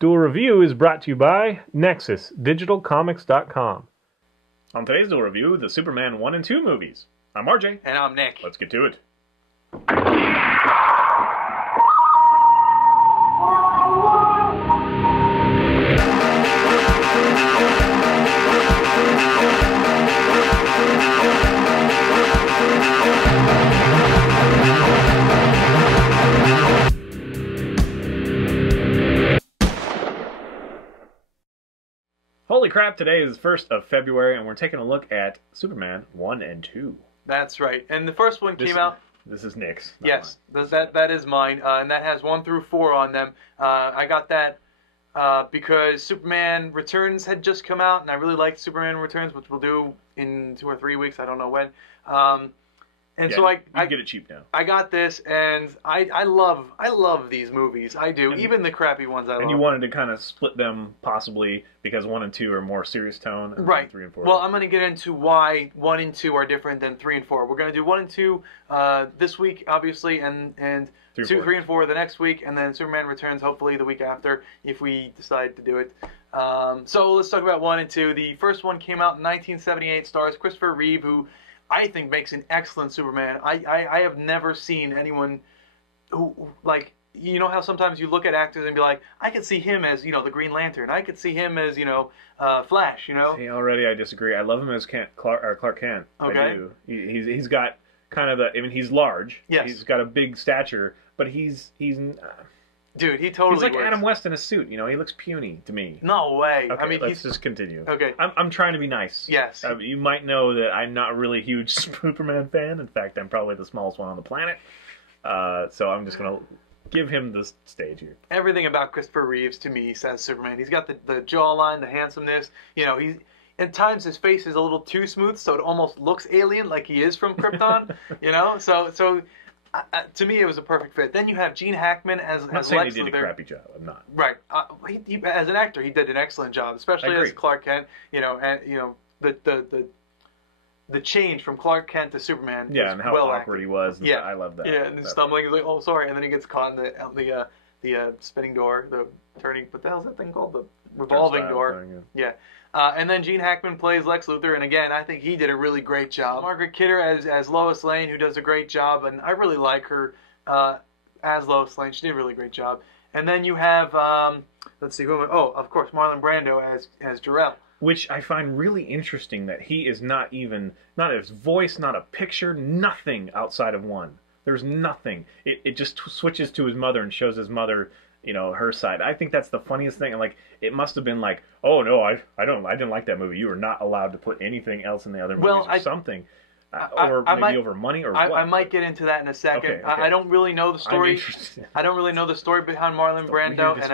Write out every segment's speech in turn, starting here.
Duel Review is brought to you by NexusDigitalComics.com. On today's Duel Review, the Superman 1 and 2 movies. I'm RJ. And I'm Nick. Let's get to it. Holy crap, today is 1st of February, and we're taking a look at Superman 1 and 2. That's right. And the first one came out... This is Nick's. Yes, that is mine, and that has 1 through 4 on them. I got that because Superman Returns had just come out, and I really liked Superman Returns, which we'll do in 2 or 3 weeks, I don't know when. And so I get it cheap now. I got this, and I love these movies. I do, even the crappy ones. I love. And you wanted to kind of split them, possibly because 1 and 2 are more serious tone, and right? 3 and 4. Well, I'm going to get into why 1 and 2 are different than 3 and 4. We're going to do 1 and 2 this week, obviously, and 3 and 4 the next week, and then Superman Returns hopefully the week after if we decide to do it. So let's talk about 1 and 2. The first one came out in 1978. Stars Christopher Reeve, who I think makes an excellent Superman. I have never seen anyone who, like, you know how sometimes you look at actors and be like, I could see him as, the Green Lantern. I could see him as, Flash, See, already I disagree. I love him as Clark Kent. Okay. I do. He's got kind of he's large. Yes. He's got a big stature, but he's dude, he totally he's like works. Adam West in a suit. He looks puny to me. No way. Okay, I mean, let's just continue. Okay. I'm trying to be nice. Yes. You might know that I'm not really a huge Superman fan. In fact, I'm probably the smallest one on the planet. So I'm just going to give him the stage here. Everything about Christopher Reeves, to me, says Superman. He's got the jawline, the handsomeness. He's... At times, his face is a little too smooth, so it almost looks alien, like he is from Krypton. So to me, it was a perfect fit. Then you have Gene Hackman as I'm not saying Lex he did Luthor. A crappy job. I'm not. Right. He, as an actor, he did an excellent job, especially as Clark Kent. The change from Clark Kent to Superman. Yeah, and how awkward he was. Yeah, I love that. Yeah, and he's stumbling. He's like, "Oh, sorry," and then he gets caught in the spinning door, the turning. What the hell's that thing called? The revolving door. Thing, yeah. And then Gene Hackman plays Lex Luthor, and again, I think he did a really great job. Margaret Kidder as Lois Lane, who does a great job, and I really like her as Lois Lane. She did a really great job. And then you have, let's see, of course, Marlon Brando as Jor-El. Which I find really interesting that he is not his voice, not a picture, nothing outside of 1. There's nothing. It just switches to his mother and shows his mother, her side. I think that's the funniest thing. And like, it must have been like, oh no, I didn't like that movie. You were not allowed to put anything else in the other movies or something. Or maybe over money or what. I might get into that in a second. Okay. I don't really know the story. I don't really know the story behind Marlon Brando, and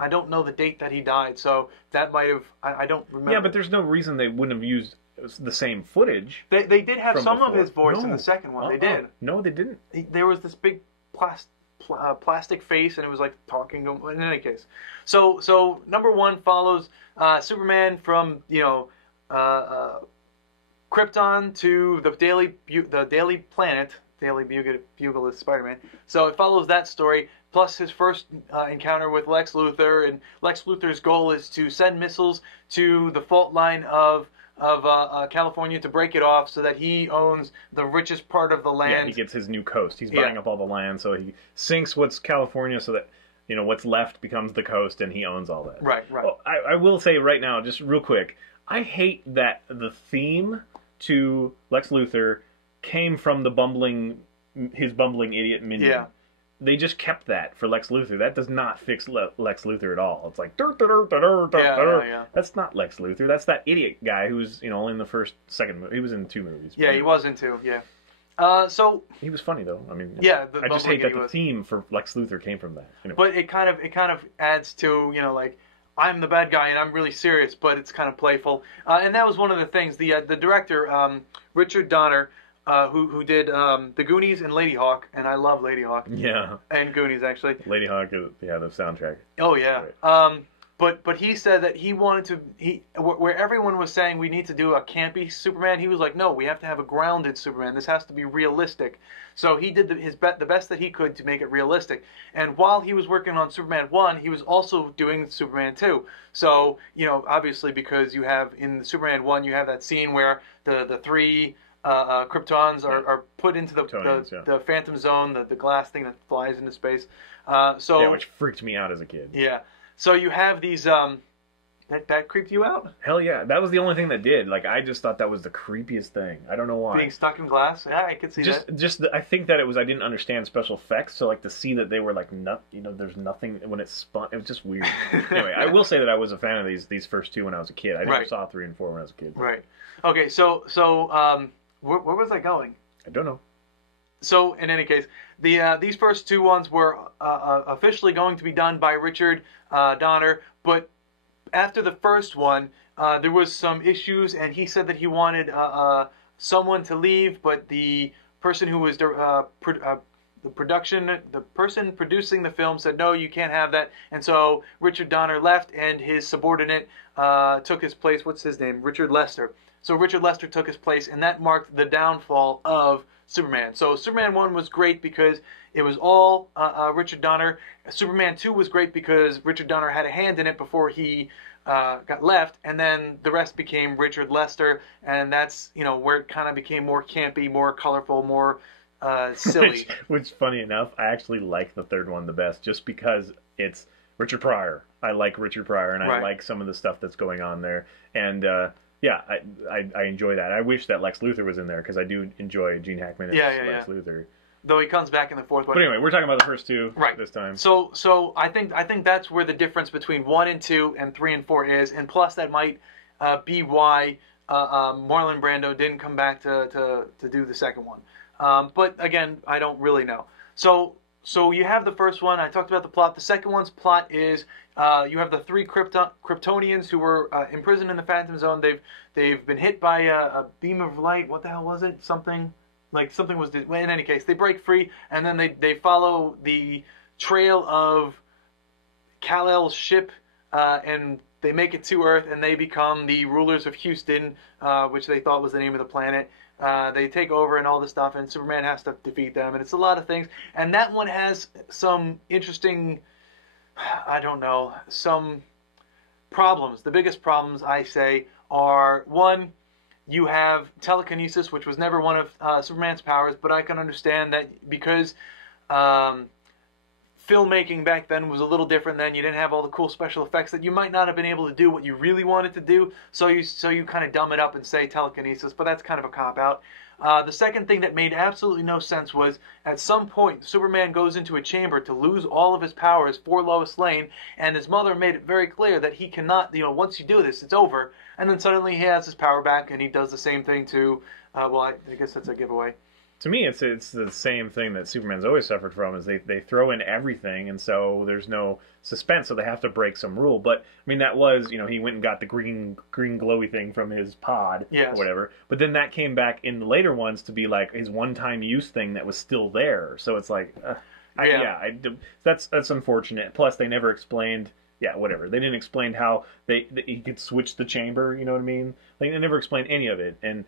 I don't know the date that he died. So that might have. I don't remember. Yeah, but there's no reason they wouldn't have used the same footage. They did have some of his voice in the second one. They did. No, they didn't. There was this big plastic face, and it was like talking. In any case, so number 1 follows Superman from Krypton to the Daily Planet. Daily Bugle is Spider-Man. So it follows that story, plus his first encounter with Lex Luthor, and Lex Luthor's goal is to send missiles to the fault line of California to break it off so that he owns the richest part of the land. Yeah, he gets his new coast. He's buying up all the land, so he sinks what's California so that what's left becomes the coast, and he owns all that. Right. Well, I will say right now, just real quick, I hate that the theme to Lex Luthor came from his bumbling idiot minion. Yeah. They just kept that for Lex Luthor. That does not fix Lex Luthor at all. It's like, yeah. That's not Lex Luthor. That's that idiot guy who's, only in the second movie. He was in 2 movies. Yeah, he was in 2, yeah. So he was funny though. I mean, yeah, I just hate that the theme for Lex Luthor came from that. But it kind of adds to, like, I'm the bad guy and I'm really serious, but it's kind of playful. And that was one of the things. The director, Richard Donner, who did The Goonies and Lady Hawk, and I love Lady Hawk. Yeah. And Goonies, actually. Lady Hawk, the soundtrack. Oh, yeah. Right. But he said that he wanted to where everyone was saying we need to do a campy Superman, he was like, no, we have to have a grounded Superman. This has to be realistic. So he did the best that he could to make it realistic. And while he was working on Superman 1, he was also doing Superman 2. So, obviously because you have in Superman 1 you have that scene where the three Kryptons are put into the Phantom Zone, the glass thing that flies into space. Which freaked me out as a kid. Yeah. So you have these, that creeped you out? Hell yeah. That was the only thing that did. Like, I just thought that was the creepiest thing. I don't know why. Being stuck in glass? Yeah, I could see that. I think that I didn't understand special effects, so like to see that they were like, there's nothing, when it spun, it was just weird. Anyway, I will say that I was a fan of these first two when I was a kid. I never saw 3 and 4 when I was a kid. Right. Okay, so where was I going? I don't know. So, in any case, these first two ones were officially going to be done by Richard Donner, but after the first one, there was some issues, and he said that he wanted someone to leave, but the person who was the person producing the film said, no, you can't have that, and so Richard Donner left, and his subordinate took his place. What's his name? Richard Lester. So Richard Lester took his place, and that marked the downfall of Superman. So Superman 1 was great because it was all Richard Donner. Superman 2 was great because Richard Donner had a hand in it before he got left, and then the rest became Richard Lester, and that's where it kind of became more campy, more colorful, more silly. Which, funny enough, I actually like the third one the best, just because it's Richard Pryor. I like Richard Pryor, and I like some of the stuff that's going on there, and yeah, I enjoy that. I wish that Lex Luthor was in there because I do enjoy Gene Hackman as Lex Luthor. Though he comes back in the fourth one. But anyway, we're talking about the first two this time. So I think that's where the difference between 1 and 2 and 3 and 4 is, and plus that might be why Marlon Brando didn't come back to do the second one. But again, I don't really know. So you have the first one. I talked about the plot. The second one's plot is you have the 3 Kryptonians who were imprisoned in the Phantom Zone. They've been hit by a beam of light. What the hell was it? Something was. Well, in any case, they break free, and then they follow the trail of Kal-El's ship, and they make it to Earth, and they become the rulers of Houston, which they thought was the name of the planet. They take over and all this stuff, and Superman has to defeat them, and it's a lot of things. And that one has some interesting, some problems. The biggest problems, I say, are, one, you have telekinesis, which was never one of Superman's powers, but I can understand that because filmmaking back then was a little different then. You didn't have all the cool special effects, that you might not have been able to do what you really wanted to do, so you kind of dumb it up and say telekinesis, but that's kind of a cop-out. The second thing that made absolutely no sense was, at some point, Superman goes into a chamber to lose all of his powers for Lois Lane, and his mother made it very clear that he cannot, once you do this, it's over, and then suddenly he has his power back, and he does the same thing to, I guess that's a giveaway. To me, it's the same thing that Superman's always suffered from, is they throw in everything, and so there's no suspense, so they have to break some rule. But, I mean, that was, he went and got the green glowy thing from his pod, or whatever. But then that came back in the later ones to be like his one-time use thing that was still there. So it's like, that's unfortunate. Plus, they never explained, whatever. They didn't explain how he could switch the chamber, you know what I mean? Like, they never explained any of it, and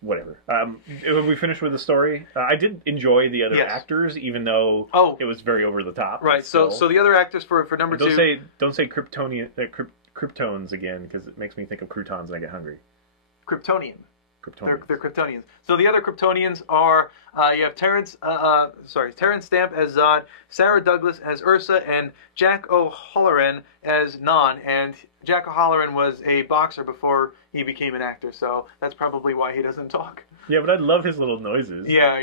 whatever. Have we finished with the story? I did enjoy the other actors, even though it was very over the top. Right. So the other actors for number 2. Don't say Kryptones again, because it makes me think of croutons and I get hungry. Kryptonian. They're Kryptonians. So the other Kryptonians are you have Terrence Stamp as Zod, Sarah Douglas as Ursa, and Jack O'Halloran as Non. And Jack O'Halloran was a boxer before he became an actor, so that's probably why he doesn't talk. Yeah, but I love his little noises. Yeah.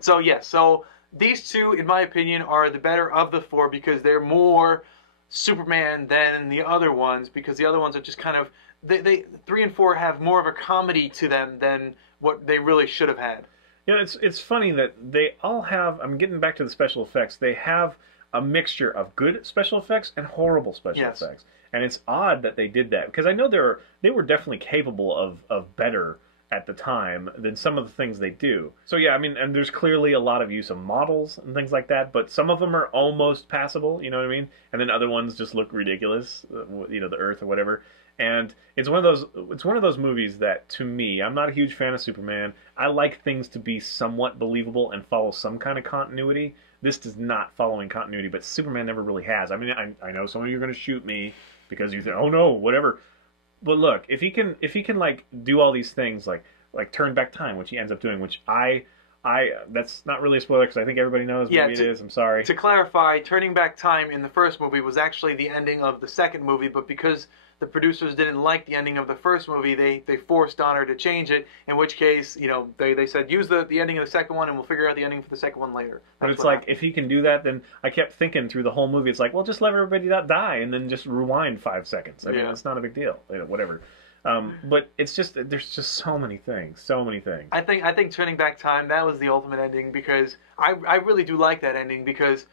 So these two, in my opinion, are the better of the 4 because they're more Superman than the other ones, because the other ones are just kind of, they 3 and 4 have more of a comedy to them than what they really should have had. It's funny that they all have, I'm getting back to the special effects, they have a mixture of good special effects and horrible special effects. And it's odd that they did that, because I know they were definitely capable of better at the time than some of the things they do. So yeah, I mean, and there's clearly a lot of use of models and things like that, but some of them are almost passable, you know what I mean? And then other ones just look ridiculous, you know, the Earth or whatever. And it's one of those movies that, to me, I'm not a huge fan of Superman. I like things to be somewhat believable and follow some kind of continuity. This does not follow in continuity, but Superman never really has. I mean, I know some of you are going to shoot me because you think, oh no, whatever. But look, if he can like do all these things, like turn back time, which he ends up doing, which I that's not really a spoiler because I think everybody knows maybe it is. I'm sorry. To clarify, turning back time in the first movie was actually the ending of the second movie, but because the producers didn't like the ending of the first movie, they forced Donner to change it, in which case, you know, they said, use the ending of the second one and we'll figure out the ending for the second one later. But it's like, if he can do that, then I kept thinking through the whole movie, it's like, well, just let everybody die and then just rewind 5 seconds. I mean, it's not a big deal, you know, whatever. But it's just, there's just so many things. I think turning back time, that was the ultimate ending, because I really do like that ending, because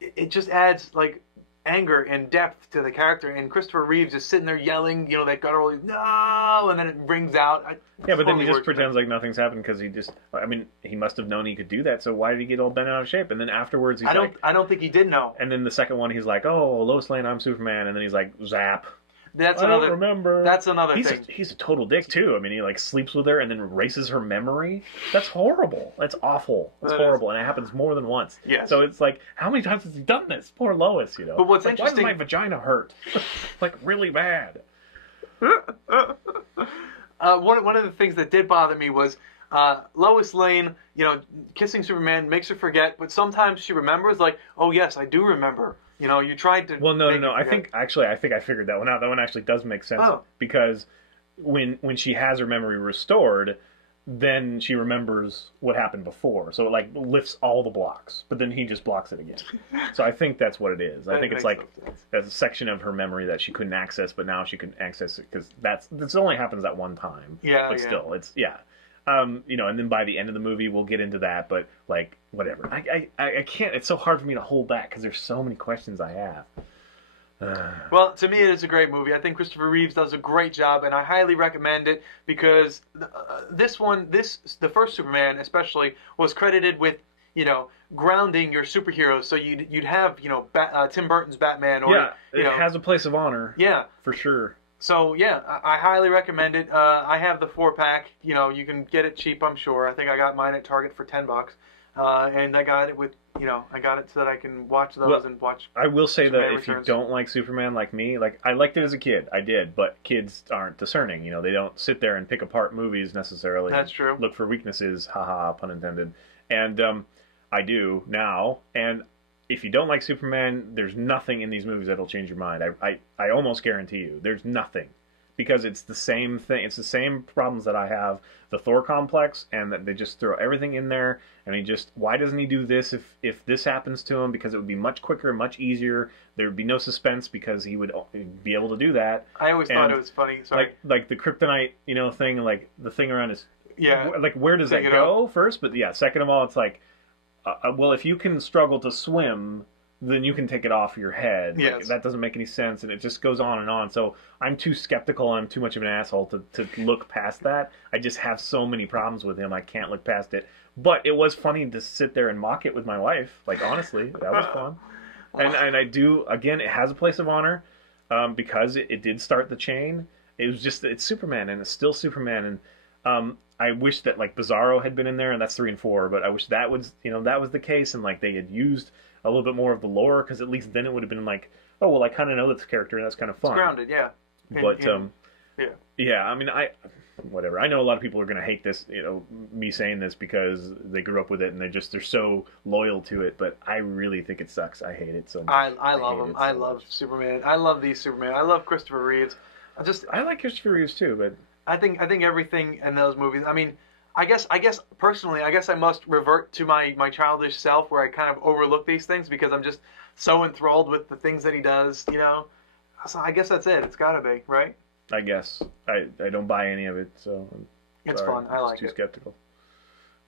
it just adds, like, anger and depth to the character, and Christopher Reeves is sitting there yelling, you know, that guttural no, and then it rings out. Yeah, but then he just pretends like nothing's happened because I mean, he must have known he could do that, so why did he get all bent out of shape? And then afterwards he's I don't think he did know. And then the second one he's like, oh, Lois Lane, I'm Superman, and then he's like, zap. I don't remember. That's another thing. He's a total dick too. I mean, he like sleeps with her and then erases her memory. That's horrible. That's awful. That's horrible, and it happens more than once. Yes. So it's like, how many times has he done this? Poor Lois, you know. But what's like, interesting? Why does my vagina hurt? Like really bad. One of the things that did bother me was Lois Lane, you know, kissing Superman makes her forget, but sometimes she remembers, like, oh yes, I do remember. You know, you tried to. Well, no. I think I figured that one out. That one actually does make sense because when she has her memory restored, then she remembers what happened before. So it like lifts all the blocks, but then he just blocks it again. So I think that's what it is. I think it's like there's a section of her memory that she couldn't access, but now she can access it because this only happens at one time. Yeah, but still, it's you know, and then by the end of the movie, we'll get into that. But like, whatever. I can't. It's so hard for me to hold back because there's so many questions I have. Well, to me, it is a great movie. I think Christopher Reeves does a great job, and I highly recommend it because the first Superman especially was credited with, you know, grounding your superheroes. So you'd have, you know, Tim Burton's Batman, or it has a place of honor. Yeah, for sure. So yeah, I highly recommend it. I have the 4-pack. You know, you can get it cheap, I'm sure. I think I got mine at Target for $10, and I got it with, you know, I got it so that I can watch those and watch. I will say Superman that if Returns. you don't like Superman like me, like I liked it as a kid, I did, but kids aren't discerning. You know, they don't sit there and pick apart movies necessarily. That's true. Look for weaknesses, haha, pun intended. And I do now, and if you don't like Superman, there's nothing in these movies that'll change your mind. I almost guarantee you, there's nothing. Because it's the same thing. It's the same problems that I have. The Thor complex, and that they just throw everything in there, and why doesn't he do this if this happens to him? Because it would be much quicker, much easier. There would be no suspense because he would be able to do that. I always thought it was funny. Sorry. Like the kryptonite, you know, thing, like the thing around his... Yeah. Like, where does that go first? But yeah, second of all, it's like, well, if you can struggle to swim, then you can take it off your head. Yes. Like, that doesn't make any sense, and it just goes on and on. So I'm too skeptical. I'm too much of an asshole to look past that. I just have so many problems with him. I can't look past it. But it was funny to sit there and mock it with my wife. Like, honestly, that was fun. And I do, again, it has a place of honor because it did start the chain. It's Superman, and it's still Superman. And I wish that, like, Bizarro had been in there, and that's 3 and 4. But I wish that was the case, and, like, they had used a little bit more of the lore, because at least then it would have been like, oh, well, I kind of know this character, and that's kind of fun. It's grounded, yeah. Yeah, I mean, whatever. I know a lot of people are going to hate this, you know, me saying this because they grew up with it, and they're so loyal to it, but I really think it sucks. I hate it so much. I love him. I love Superman. I love these Superman. I love Christopher Reeves. I like Christopher Reeves too, but I think everything in those movies, I mean, I guess personally, I must revert to my childish self where I kind of overlook these things because I'm just so enthralled with the things that he does, you know. So I guess that's it. It's got to be, right? I guess. I don't buy any of it, so it's fun. I like it. Too skeptical.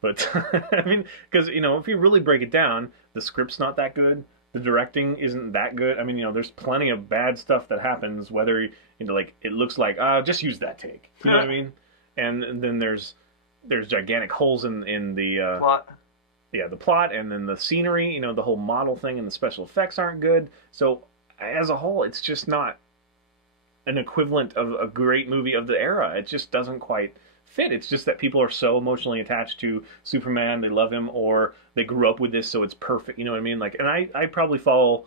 But I mean, because, you know, if you really break it down, the script's not that good. The directing isn't that good. I mean, you know, there's plenty of bad stuff that happens, whether, you know, like, it looks like, just use that take. You know what I mean? and then there's gigantic holes in the Plot. Yeah, the plot, and then the scenery. You know, the whole model thing and the special effects aren't good. So as a whole, it's just not an equivalent of a great movie of the era. It just doesn't quite fit. It's just that people are so emotionally attached to Superman, they love him, or they grew up with this, so it's perfect. You know what I mean? Like, and I probably fall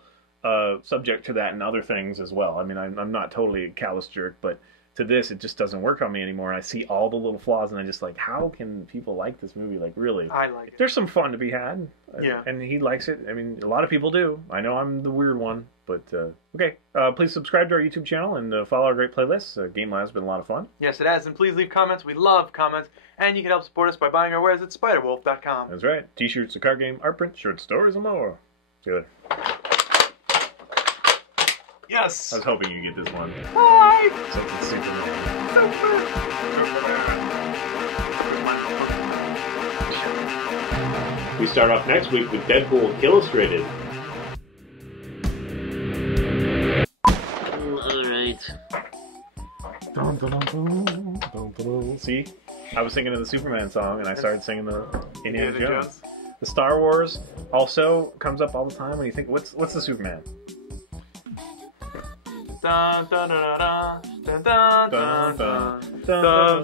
subject to that in other things as well. I mean, I'm not totally a callous jerk, but to this, it just doesn't work on me anymore. And I see all the little flaws, and I just like, how can people like this movie? Like, really? I like it. There's some fun to be had. Yeah. And he likes it. I mean, a lot of people do. I know I'm the weird one, but okay. Please subscribe to our YouTube channel and follow our great playlists. Game Live's been a lot of fun. Yes, it has. And please leave comments. We love comments. And you can help support us by buying our wares at spiderwolf.com. That's right. T-shirts, a card game, art print, short stories, and more. See you later. Yes! I was hoping you'd get this one. Bye! Something Superman. We start off next week with Deadpool Illustrated. Alright. See? I was singing the Superman song, and I started singing the Indiana Jones. The Star Wars also comes up all the time when you think, what's the Superman? Dun, dun, dun, dun, dun, dun, dun, dun, dun,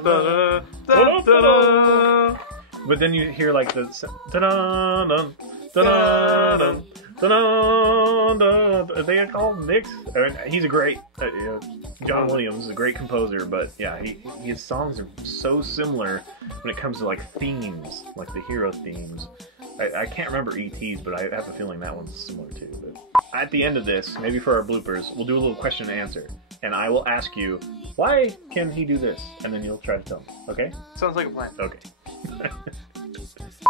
dun, dun, dun. But then you hear like the dun dun dun dun. Are they called mix? I mean, he's a great John Williams is a great composer, but yeah, his songs are so similar when it comes to like themes, like the hero themes. I can't remember E.T.'s, but I have a feeling that one's similar too. But at the end of this, maybe for our bloopers, we'll do a little question and answer. And I will ask you, why can he do this? And then you'll try to tell me, okay? Sounds like a plan. Okay.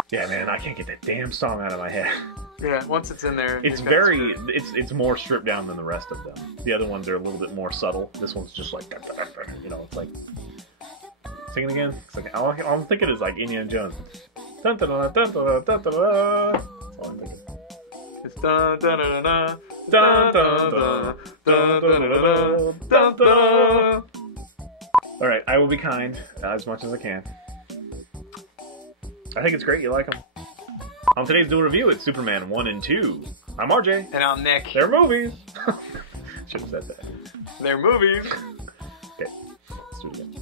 Yeah, man, I can't get that damn song out of my head. Yeah, once it's in there... It's very... It's more stripped down than the rest of them. The other ones are a little bit more subtle. This one's just like... You know, it's like... Sing it again? It's like, all I'm thinking is like Indiana Jones. Dun, dun, dun, dun, dun, dun, dun, dun. That's all I'm thinking. It's dun dun dun dun Dun, dun, dun, dun, dun, dun, dun. Alright, I will be kind as much as I can. I think it's great you like them. On today's Duel review, it's Superman 1 and 2. I'm RJ. And I'm Nick. They're movies. Should have said that. They're movies. Okay, let's do it again.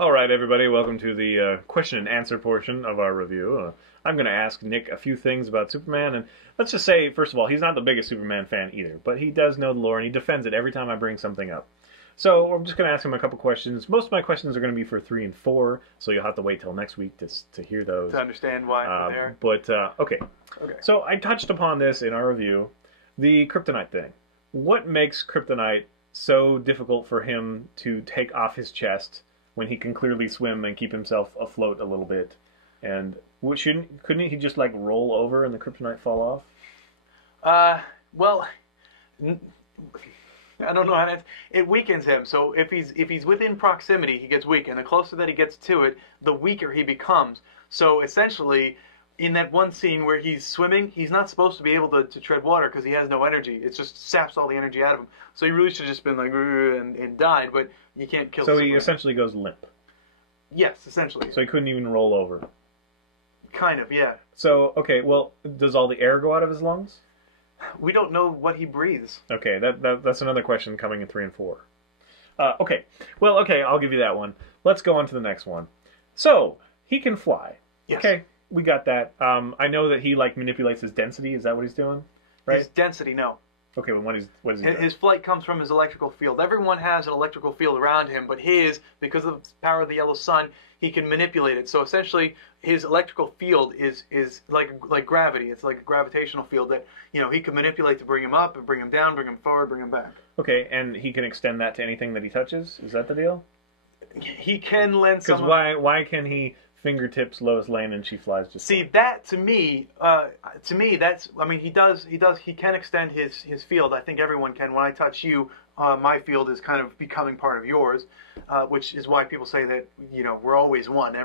Alright everybody, welcome to the question and answer portion of our review. I'm going to ask Nick a few things about Superman, and let's just say, first of all, he's not the biggest Superman fan either, but he does know the lore, and he defends it every time I bring something up. So I'm just going to ask him a couple questions. Most of my questions are going to be for 3 and 4, so you'll have to wait till next week to hear those. To understand why they're there. But, okay. So I touched upon this in our review, the kryptonite thing. What makes kryptonite so difficult for him to take off his chest when he can clearly swim and keep himself afloat a little bit? And couldn't he just like roll over and the kryptonite fall off? Well, I don't know how to. It weakens him. So if he's within proximity, he gets weak, and the closer that he gets to it, the weaker he becomes. So essentially, in that one scene where he's swimming, he's not supposed to be able to tread water because he has no energy. It just saps all the energy out of him. So he really should have just been like and died. But you can't kill. So Superman. he essentially goes limp. Yes, essentially. So he couldn't even roll over. Kind of, yeah. So, okay, well, does all the air go out of his lungs? We don't know what he breathes. Okay, that's another question coming in 3 and 4. Okay, well, okay, I'll give you that one. Let's go on to the next one. So, he can fly. Yes. Okay, we got that. I know that he, like, manipulates his density. Is that what he's doing? Right? His density, no. Okay, well, what is he doing? His flight comes from his electrical field. Everyone has an electrical field around him, but his, because of the power of the yellow sun, he can manipulate it. So essentially, his electrical field is like gravity. It's like a gravitational field that, you know, he can manipulate to bring him up and bring him down, bring him forward, bring him back. Okay, and he can extend that to anything that he touches? Is that the deal? He can lend some... Because why can he fingertips Lois Lane and she flies just See, fine? that to me, that's, I mean, he can extend his field. I think everyone can. When I touch you, my field is kind of becoming part of yours, which is why people say that we're always one.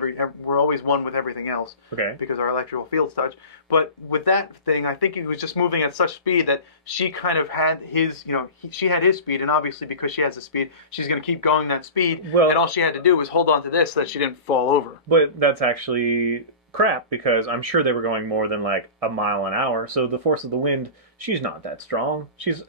We're always one with everything else. Okay. Because our electrical fields touch. But with that thing, I think he was just moving at such speed that she kind of had his, she had his speed, and obviously because she has the speed, she's going to keep going that speed. Well, and all she had to do was hold on to this so that she didn't fall over. But that's actually crap, because I'm sure they were going more than like a mile an hour. So the force of the wind, she's not that strong. She's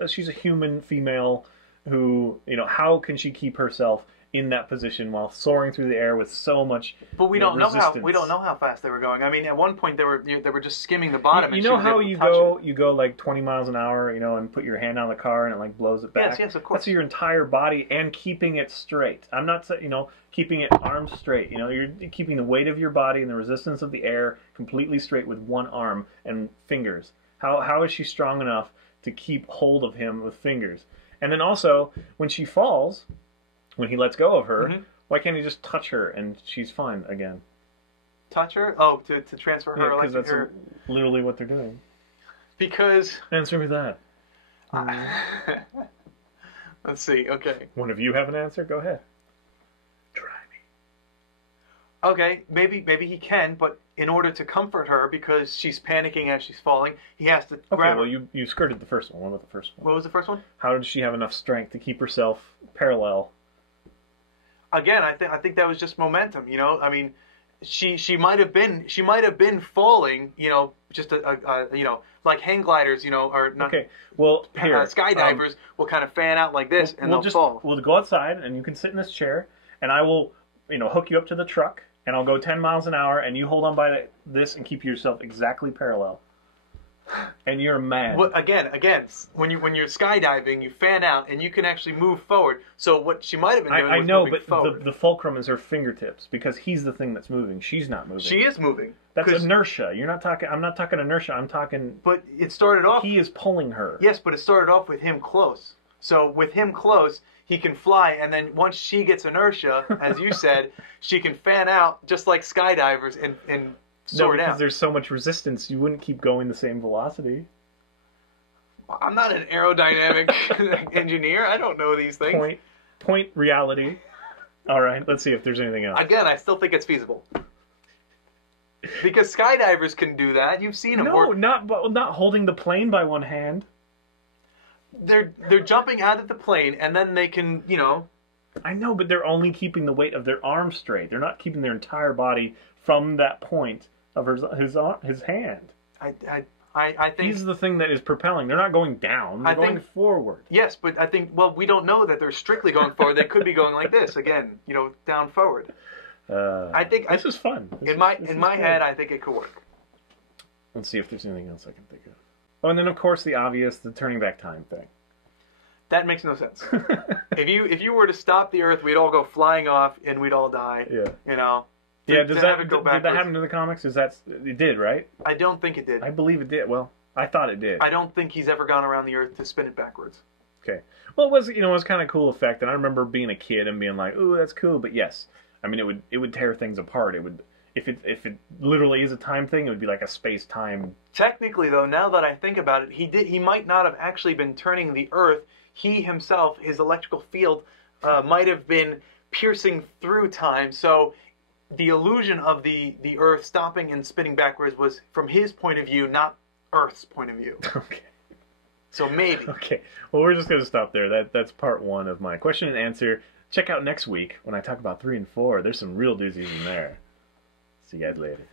a human female who, how can she keep herself in that position while soaring through the air with so much But we don't know how fast they were going. I mean, at one point they were just skimming the bottom. You know how you go like 20 miles an hour, and put your hand on the car and it like blows it back. Yes, of course. That's your entire body and keeping it straight. I'm not saying, keeping it arms straight. You're keeping the weight of your body and the resistance of the air completely straight with one arm and fingers. How is she strong enough to keep hold of him with fingers? And then also, when she falls, when he lets go of her, why can't he just touch her and she's fine again? Touch her? Oh, to transfer her? Yeah, because that's literally what they're doing. Because... Answer me that. Let's see, okay. One of you have an answer? Go ahead. Try me. Okay, maybe he can, but in order to comfort her, because she's panicking as she's falling, he has to grab her. Well, you skirted the first one. What about the first one? What was the first one? How did she have enough strength to keep herself parallel? Again, I think that was just momentum. I mean, she might have been falling. Just like hang gliders. Or not. Okay. Well, here skydivers will kind of fan out like this, and they'll fall. We'll go outside, and you can sit in this chair, and I will, hook you up to the truck, and I'll go 10 miles an hour, and you hold on by this and keep yourself exactly parallel. And you're a man. Well, again, when you're skydiving, you fan out and you can actually move forward. So what she might have been doing was moving forward. But the fulcrum is her fingertips, because he's the thing that's moving. She's not moving. She is moving. That's inertia. You're not talking. I'm not talking inertia. I'm talking. But it started off. He is pulling her. Yes, but it started off with him close. So with him close, he can fly, and then once she gets inertia, as you said, she can fan out just like skydivers and. No, because there's so much resistance, you wouldn't keep going the same velocity. I'm not an aerodynamic engineer. I don't know these things. Point reality. All right, let's see if there's anything else. Again, I still think it's feasible. Because skydivers can do that. You've seen them. No, not holding the plane by one hand. They're jumping out of the plane, and then they can, I know, but they're only keeping the weight of their arm straight. They're not keeping their entire body from that point of his hand. I think he's the thing that is propelling. They're not going down. They're going forward. Yes, but I think we don't know that they're strictly going forward. They could be going like this again, down forward. I think this is fun. In my head, I think it could work. Let's see if there's anything else I can think of. Oh, and then of course the obvious, the turning back time thing. That makes no sense. If you were to stop the Earth, we'd all go flying off and we'd all die. Yeah. Yeah, did that happen in the comics? It did, right? I don't think it did. I believe it did. Well, I thought it did. I don't think he's ever gone around the Earth to spin it backwards. Okay. Well, it was kind of cool effect, and I remember being a kid and being like, "Ooh, that's cool." But yes, I mean, it would tear things apart. It would, if it literally is a time thing, it would be like a space-time. Technically, though, now that I think about it, he might not have actually been turning the Earth. He himself, his electrical field, might have been piercing through time. So the illusion of the Earth stopping and spinning backwards was from his point of view, not Earth's point of view. Okay. So maybe. Okay. Well, we're just going to stop there. That's part one of my question and answer. Check out next week when I talk about 3 and 4. There's some real doozies in there. See you guys later.